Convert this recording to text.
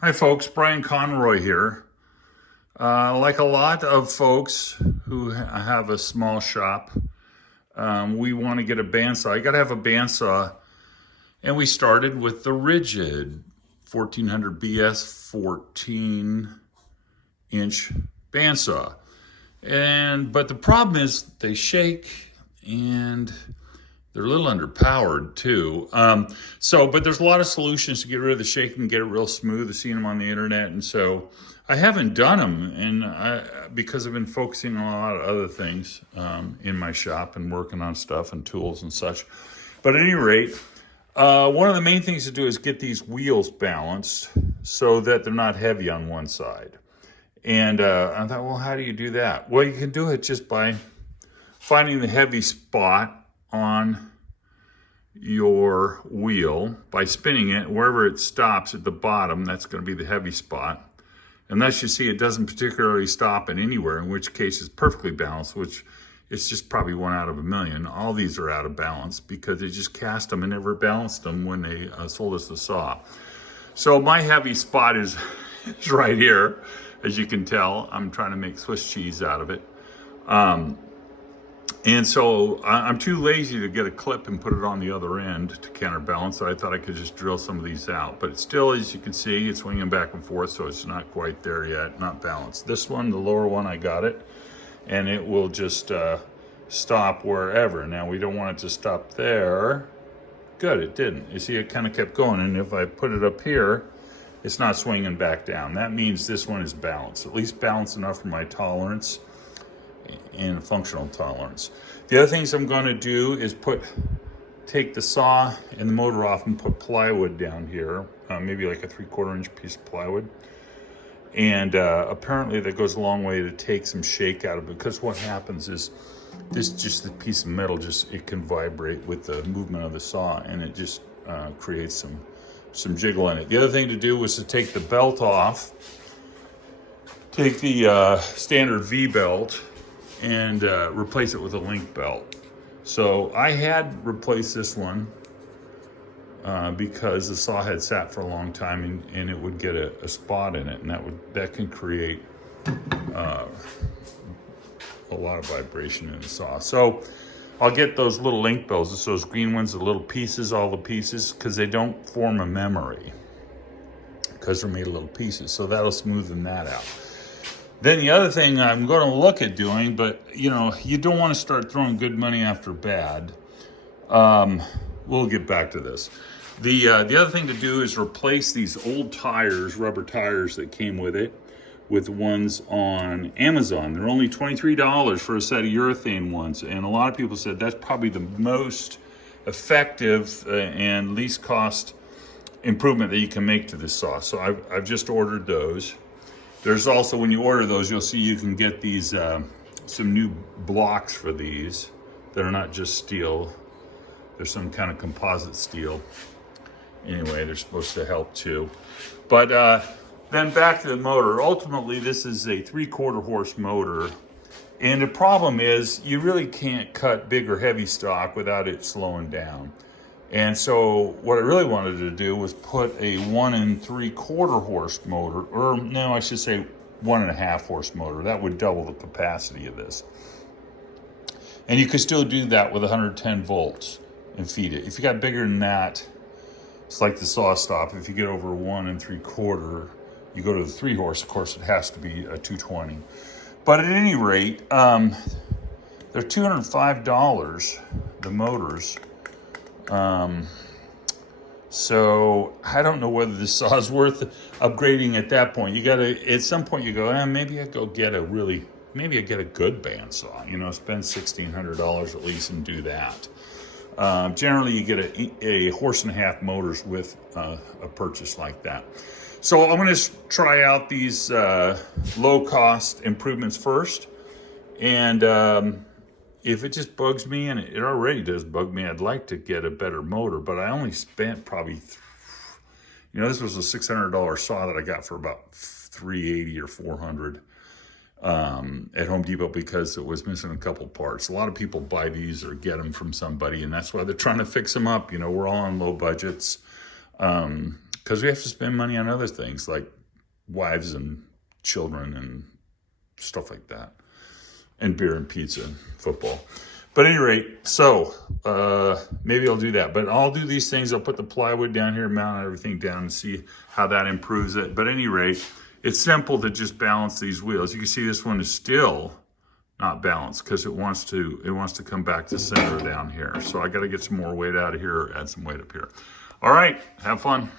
Hi folks, Brian Conroy here. Like a lot of folks who have a small shop, we want to get a bandsaw. You got to have a bandsaw, and we started with the Ridgid 1400 BS14 inch bandsaw. But the problem is they shake and they're a little underpowered too. But there's a lot of solutions to get rid of the shaking, get it real smooth. I've seen them on the internet, and so I haven't done them, because I've been focusing on a lot of other things in my shop and working on stuff and tools and such. But at any rate, one of the main things to do is get these wheels balanced so that they're not heavy on one side. And I thought, well, how do you do that? Well, you can do it just by finding the heavy spot on your wheel by spinning it. Wherever it stops at the bottom, that's going to be the heavy spot. Unless you see it doesn't particularly stop in anywhere, in which case it's perfectly balanced, which it's just probably 1 out of a million. All these are out of balance because they just cast them and never balanced them when they sold us the saw. So my heavy spot is right here. As you can tell, I'm trying to make Swiss cheese out of it. And so I'm too lazy to get a clip and put it on the other end to counterbalance. So I thought I could just drill some of these out. But still, as you can see, it's swinging back and forth, so it's not quite there yet, not balanced. This one, the lower one, I got it. And it will just stop wherever. Now, we don't want it to stop there. Good, it didn't. You see, it kind of kept going. And if I put it up here, it's not swinging back down. That means this one is balanced, at least balanced enough for my tolerance and functional tolerance. The other things I'm going to do is take the saw and the motor off and put plywood down here, maybe like a 3/4 inch piece of plywood. And apparently that goes a long way to take some shake out of it, because what happens is this piece of metal it can vibrate with the movement of the saw, and it just creates some jiggle in it. The other thing to do was to take the belt off, take the standard V belt, and replace it with a link belt. So I had replaced this one because the saw had sat for a long time, and it would get a spot in it, and that can create a lot of vibration in the saw. So I'll get those little link belts. It's those green ones, the little pieces, all the pieces, because they don't form a memory because they're made of little pieces. So that'll smoothen that out. Then the other thing I'm going to look at doing, but you don't want to start throwing good money after bad. We'll get back to this. The other thing to do is replace these old tires, rubber tires that came with it, with ones on Amazon. They're only $23 for a set of urethane ones. And a lot of people said that's probably the most effective and least cost improvement that you can make to this saw. So I've just ordered those. There's also, when you order those, you'll see you can get these, some new blocks for these that are not just steel. There's some kind of composite steel. Anyway, they're supposed to help too. But then back to the motor. Ultimately, this is a 3/4 horse motor. And the problem is you really can't cut big or heavy stock without it slowing down. And so what I really wanted to do was put a 1 3/4 horse motor, or no, I should say 1.5 horse motor. That would double the capacity of this. And you could still do that with 110 volts and feed it. If you got bigger than that, it's like the saw stop. If you get over 1 3/4, you go to the 3 horse. Of course, it has to be a 220. But at any rate, they're $205, the motors. So I don't know whether this saw is worth upgrading at that point. You gotta, at some point you go, maybe I go get maybe I get a good bandsaw, spend $1,600 at least and do that. Generally you get a 1.5 horse motors with a purchase like that. So I'm gonna try out these low cost improvements first. And if it just bugs me, and it already does bug me, I'd like to get a better motor, but I only spent probably, this was a $600 saw that I got for about $380 or $400 at Home Depot because it was missing a couple parts. A lot of people buy these or get them from somebody, and that's why they're trying to fix them up. We're all on low budgets. because we have to spend money on other things like wives and children and stuff like that, and beer and pizza and football. But at any rate, so maybe I'll do that. But I'll do these things. I'll put the plywood down here, mount everything down, and see how that improves it. But at any rate, it's simple to just balance these wheels. You can see this one is still not balanced because it wants to come back to center down here. So I got to get some more weight out of here, or add some weight up here. All right, have fun.